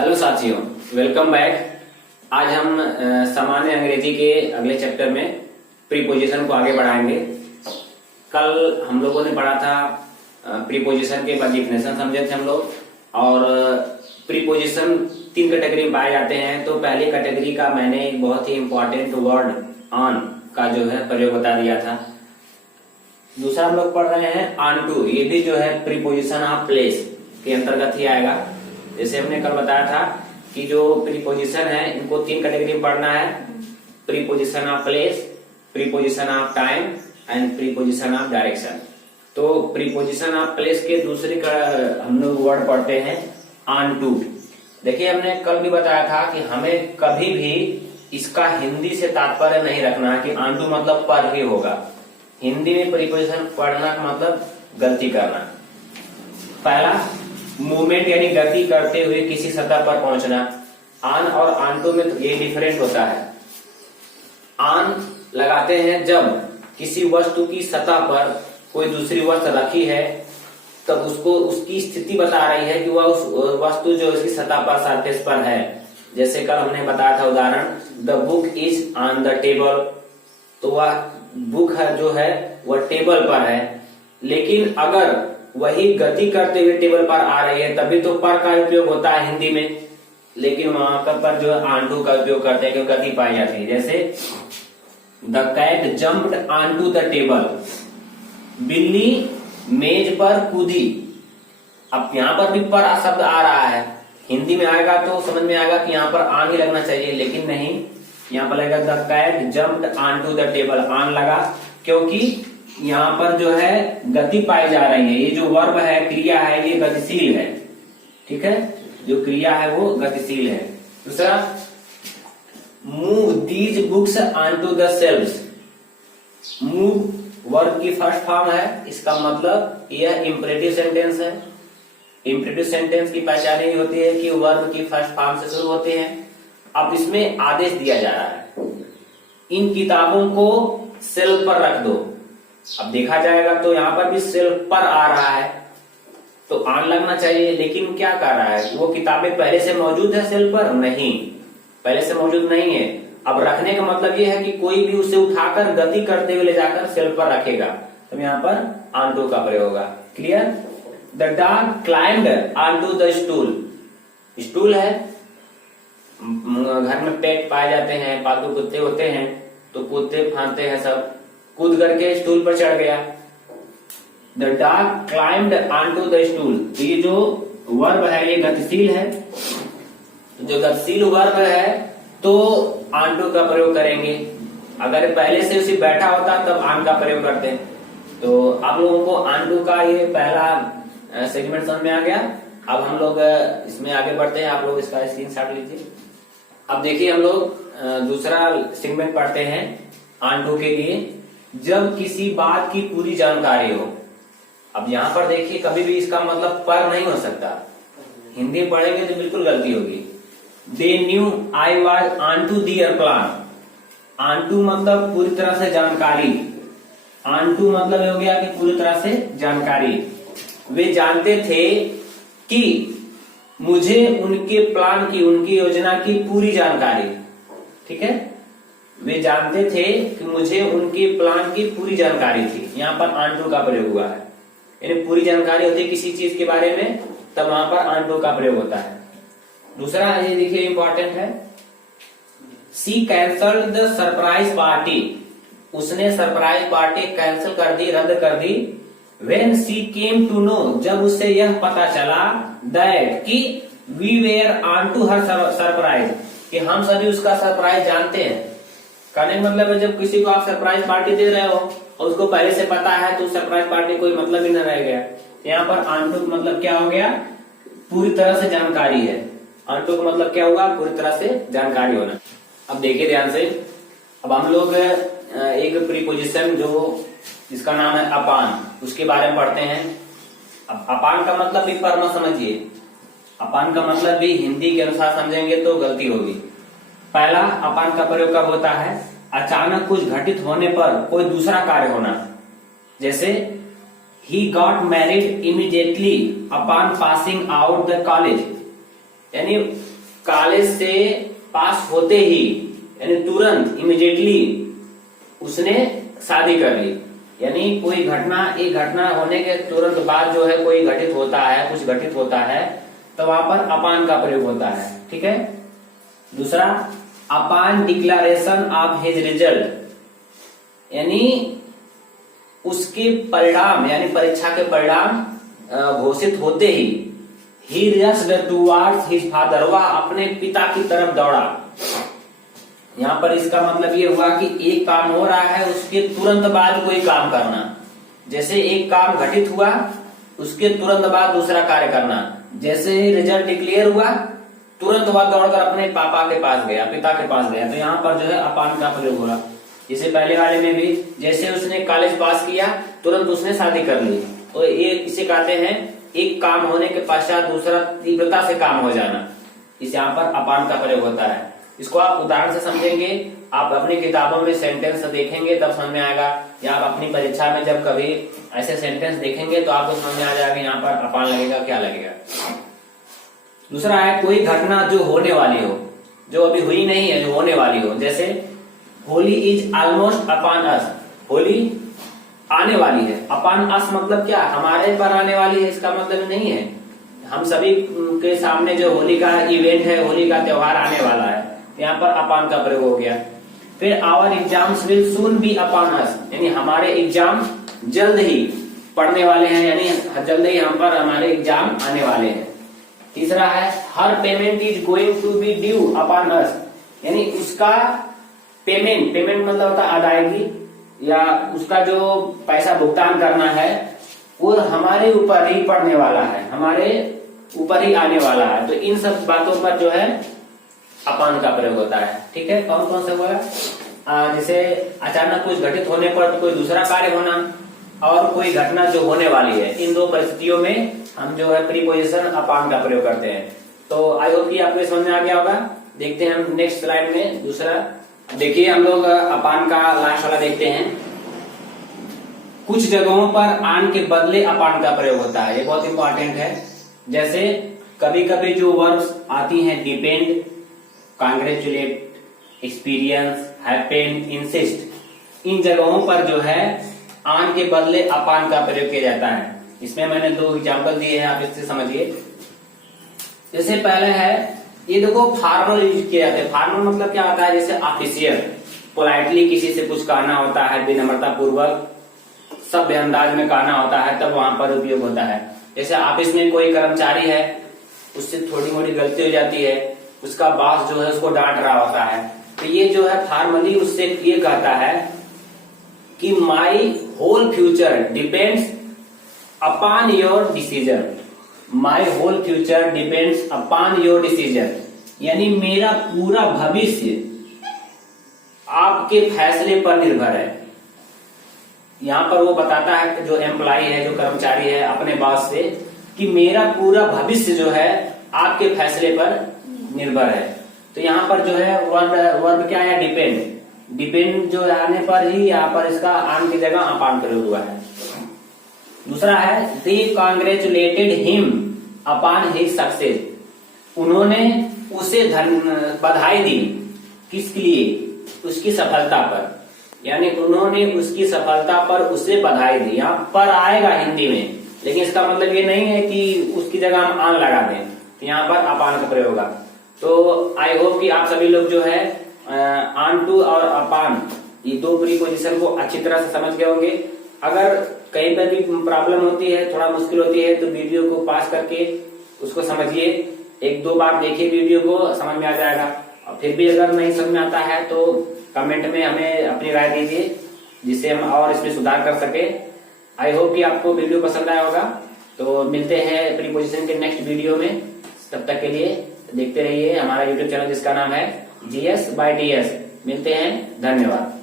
Hello साथियों, welcome back. आज हम सामान्य अंग्रेजी के अगले चैप्टर में प्रीपोजिशन को आगे बढ़ाएंगे। कल हम लोगों ने पढ़ा था प्रीपोजिशन के बाद डिफिनेशन समझे थे हम लोग। और प्रीपोजिशन 3 कैटेगरी में पाए जाते हैं। तो पहली कैटेगरी का मैंने एक बहुत ही इंपॉर्टेंट वर्ड ऑन का जो है प्रयोग बता दिया था। दूसरा हम लोग पढ़ रहे हैं ऑन टू। ये भी जो है प्रीपोजिशन ऑफ प्लेस के अंतर्गत ही आएगा। जैसे हमने कल बताया था कि जो प्रीपोजिशन है इनको 3 कैटेगरी में पढ़ना है: preposition of place, preposition of time and preposition of direction. तो प्रीपोजिशन ऑफ प्लेस के दूसरे का हम लोग वर्ड पढ़ते हैं ऑन टू। देखिए, हमने कल भी बताया था कि हमें कभी भी इसका हिंदी से तात्पर्य नहीं रखना कि ऑन टू मतलब पर ही होगा। हिंदी में प्रीपोजिशन पढ़ना का मतलब गलती करना। पहला, मूवमेंट यानी गति करते हुए किसी सतह पर पहुंचना। ऑन और ऑन टू में तो ये डिफरेंट होता है। ऑन लगाते हैं जब किसी वस्तु की सतह पर कोई दूसरी वस्तु रखी है, तब उसको उसकी स्थिति बता रही है कि वह उस वस्तु जो उसकी सतह पर सरफेस पर है। जैसे कल हमने बताया था उदाहरण, the book is on the table. तो वह बुक है जो है वह टेबल पर है। लेकिन अगर वही गति करते हुए टेबल पर आ रही है तभी तो पर का उपयोग होता है हिंदी में। लेकिन वहां पर जो है ऑन टू का उपयोग करते हैं क्योंकि गति पाई जाती है। जैसे the cat jumped on to the table. बिल्ली मेज पर कूदी। अब यहाँ पर भी पर शब्द आ रहा है। हिंदी में आएगा तो समझ में आएगा कि यहाँ पर ऑन ही लगना चाहिए, लेकिन नहीं, यहाँ पर लगेगा the cat jumped on to the table. On लगा क्योंकि यहाँ पर जो है गति पाई जा रही है। ये जो वर्ब है, क्रिया है, ये गतिशील है। ठीक है, जो क्रिया है वो गतिशील है। दूसरा, move these books on to the shelves. Move verb की फर्स्ट फॉर्म है। इसका मतलब यह इंपरेटिव सेंटेंस है। इंपरेटिव सेंटेंस की पहचान ये होती है कि वर्ब की फर्स्ट फॉर्म से शुरू होते हैं। अब इसमें आदेश दिया जा रहा है, इन किताबों को शेल्फ पर रख दो। अब देखा जाएगा तो यहाँ पर भी शेल्फ पर आ रहा है तो ऑन लगना चाहिए, लेकिन क्या कर रहा है? वो किताबें पहले से मौजूद है शेल्फ पर? नहीं, पहले से मौजूद नहीं है। अब रखने का मतलब ये है कि कोई भी उसे उठाकर गति करते हुए ले जाकर शेल्फ पर रखेगा, तो यहाँ पर ऑन टू का प्रयोग होगा। Clear? The dog climbed on to the stool. Stool है, घर में पेट पाए जाते हैं, पालतू कुत्ते होते हैं, तो कूदते फांदते हैं, सब कूद करके स्टूल पर चढ़ गया। The dog climbed on to the stool. तो ये जो वर्ब है ये गतिशील है। जो गतिशील वर्ब है तो ऑन टू का प्रयोग करेंगे। अगर पहले से उसे बैठा होता तब ऑन का प्रयोग करते हैं। तो आप लोगों को ऑन टू का ये पहला सेगमेंट समझ में आ गया। अब हम लोग इसमें आगे बढ़ते हैं। आप लोग इसका स्क्रीनशॉट लीजिए। अब देखिए, हम लोग दूसरा सेगमेंट पढ़ते हैं ऑन टू के लिए, जब किसी बात की पूरी जानकारी हो। अब यहाँ पर देखिए, कभी भी इसका मतलब पर नहीं हो सकता। हिंदी पढ़ेंगे तो बिल्कुल गलती होगी। They knew I was on to their plan. On to मतलब पूरी तरह से जानकारी। ऑन टू मतलब हो गया कि पूरी तरह से जानकारी। वे जानते थे कि मुझे उनके प्लान की, उनकी योजना की पूरी जानकारी। ठीक है, वे जानते थे कि मुझे उनके प्लान की पूरी जानकारी थी। यहाँ पर ऑन टू का प्रयोग हुआ है। यानी पूरी जानकारी होती है किसी चीज के बारे में, तब वहां पर ऑन टू का प्रयोग होता है। दूसरा ये देखिए इंपॉर्टेंट है, she cancelled the surprise party. उसने सरप्राइज पार्टी कैंसिल कर दी, रद्द कर दी। When she came to know, जब उससे यह पता चला, दैट कि we were on to her surprise, कि हम सभी उसका सरप्राइज जानते हैं। कहने का मतलब है जब किसी को आप सरप्राइज पार्टी दे रहे हो और उसको पहले से पता है तो सरप्राइज पार्टी कोई मतलब ही न रह गया। यहाँ पर ऑन टू मतलब क्या हो गया? पूरी तरह से जानकारी है। ऑन टू का मतलब क्या होगा? पूरी तरह से जानकारी होना। अब देखिए ध्यान से, अब हम लोग एक प्रीपोजिशन जो जिसका नाम है अपॉन, उसके बारे में पढ़ते हैं। अब अपॉन का मतलब भी पर मत समझिए। अपॉन का मतलब भी हिंदी के अनुसार समझेंगे तो गलती होगी। पहला अपॉन का प्रयोग कब होता है? अचानक कुछ घटित होने पर कोई दूसरा कार्य होना। जैसे he got married immediately upon passing out the college. यानी कॉलेज से पास होते ही यानी तुरंत इमीडिएटली उसने शादी कर ली। यानी कोई घटना, एक घटना होने के तुरंत बाद जो है कोई घटित होता है, कुछ घटित होता है, तो वहां पर अपान का प्रयोग होता है। ठीक है। दूसरा, अपान डिक्लेरेशन ऑफ हिज रिजल्ट, यानी उसके परिणाम यानी परीक्षा के परिणाम घोषित होते he rushed towards his father, वह अपने पिता की तरफ दौड़ा। यहाँ पर इसका मतलब ये हुआ कि एक काम हो रहा है, उसके तुरंत बाद कोई काम करना। जैसे एक काम घटित हुआ, उसके तुरंत बाद दूसरा कार्य करना। जैसे रिजल्ट डिक्लेयर हुआ, तुरंत वह दौड़कर अपने पापा के पास गया, पिता के पास गया। तो यहाँ पर जो है अपान का प्रयोग हो रहा। जैसे पहले वाले में भी, जैसे उसने कॉलेज पास किया, तुरंत उसने शादी कर ली। तो ये इसे कहते हैं एक काम होने के पश्चात दूसरा तीव्रता से काम हो जाना। इस यहाँ पर अपान का प्रयोग होता है। इसको आप उदाहरण से समझेंगे, आप अपनी किताबों में सेंटेंस देखेंगे तब समझ में आएगा, या आप अपनी परीक्षा में जब कभी ऐसे सेंटेंस देखेंगे तो आपको समझ में आ जाएगा यहाँ पर अपान लगेगा, क्या लगेगा। दूसरा है कोई घटना जो होने वाली हो, जो अभी हुई नहीं है, जो होने वाली हो। जैसे Holi is almost upon us, Holi आने वाली है। अपॉन अस मतलब क्या, हमारे पर आने वाली है, इसका मतलब नहीं है। हम सभी के सामने जो होली का इवेंट है, होली का त्योहार आने वाला है, यहाँ पर अपान का प्रयोग हो गया। फिर our exams will soon be upon us, यानी हमारे एग्जाम जल्द ही पढ़ने वाले हैं, यानी जल्द ही हम पर हमारे एग्जाम आने वाले हैं। तीसरा है her payment is going to be due upon us, यानी उसका पेमेंट मतलब होता है अदायगी, या उसका जो पैसा भुगतान करना है वो हमारे ऊपर ही पड़ने वाला है, हमारे ऊपर ही आने वाला है। तो इन सब बातों पर जो है अपान का प्रयोग होता है। ठीक है। कौन कौन से बोला, जैसे अचानक कुछ घटित होने पर कोई दूसरा कार्य होना, और कोई घटना जो होने वाली है, इन दो परिस्थितियों में हम जो है प्रीपोजिशन अपान का प्रयोग करते हैं। तो आई होप कि आपको समझ में आ गया होगा। देखते हैं हम नेक्स्ट स्लाइड में दूसरा। देखिए हम लोग अपान का लास्ट वाला देखते हैं। कुछ जगहों पर आन के बदले अपान का प्रयोग होता है, ये बहुत इंपॉर्टेंट है। जैसे कभी कभी जो वर्ब्स आती हैं depend, congratulate, experience, happen, insist, इन जगहों पर जो है आन के बदले अपान का प्रयोग किया जाता है। इसमें मैंने दो एग्जांपल दिए हैं, आप इससे समझिए। जैसे पहले है, ये देखो फॉर्मल यूज किया जाता है। फॉर्मल मतलब क्या होता है, जैसे ऑफिशियल, पोलाइटली किसी से कुछ कहना होता है, विनम्रता पूर्वक सभ्य अंदाज में कहना होता है, तब वहां पर उपयोग होता है। जैसे ऑफिस में कोई कर्मचारी है, उससे थोड़ी मोड़ी गलती हो जाती है, उसका बॉस जो है उसको डांट रहा होता है, तो ये जो है फॉर्मली उससे ये कहता है कि my whole future depends upon your decision, my whole future depends upon your decision, यानी मेरा पूरा भविष्य आपके फैसले पर निर्भर है। यहाँ पर वो बताता है, जो एम्प्लॉय है, जो कर्मचारी है, अपने बॉस से कि मेरा पूरा भविष्य जो है आपके फैसले पर निर्भर है। तो यहाँ पर जो है वर्ब क्या है, डिपेंड। डिपेंड जो आने पर ही यहाँ पर इसका आन की जगह अपान प्रयोग हुआ है। दूसरा है दे कांग्रेचुलेटेड हिम अपॉन हिज सक्सेस, उन्होंने उसे बधाई दी, किसके लिए, उसकी सफलता पर, यानी उन्होंने उसकी सफलता पर उसे बधाई दी। यहाँ पर आएगा हिंदी में, लेकिन इसका मतलब ये नहीं है कि उसकी जगह हम आन लगा दें, तो यहाँ पर अपान का प्रयोग होगा। तो आई होप कि आप सभी लोग जो है आन टू और अपान, ये दो प्रीपोजिशन को अच्छी तरह से समझ गए होंगे। अगर कहीं पर भी प्रॉब्लम होती है, थोड़ा मुश्किल होती है, तो वीडियो को पास करके उसको समझिए, एक दो बार देखिए वीडियो को, समझ में आ जाएगा। और फिर भी अगर नहीं समझ में आता है तो कमेंट में हमें अपनी राय दीजिए, जिससे हम और इसमें सुधार कर सके। आई होप कि आपको वीडियो पसंद आया होगा। तो मिलते हैं प्रीपोजिशन के नेक्स्ट वीडियो में, तब तक के लिए देखते रहिए हमारा यूट्यूब चैनल जिसका नाम है GS by DS। मिलते हैं, धन्यवाद।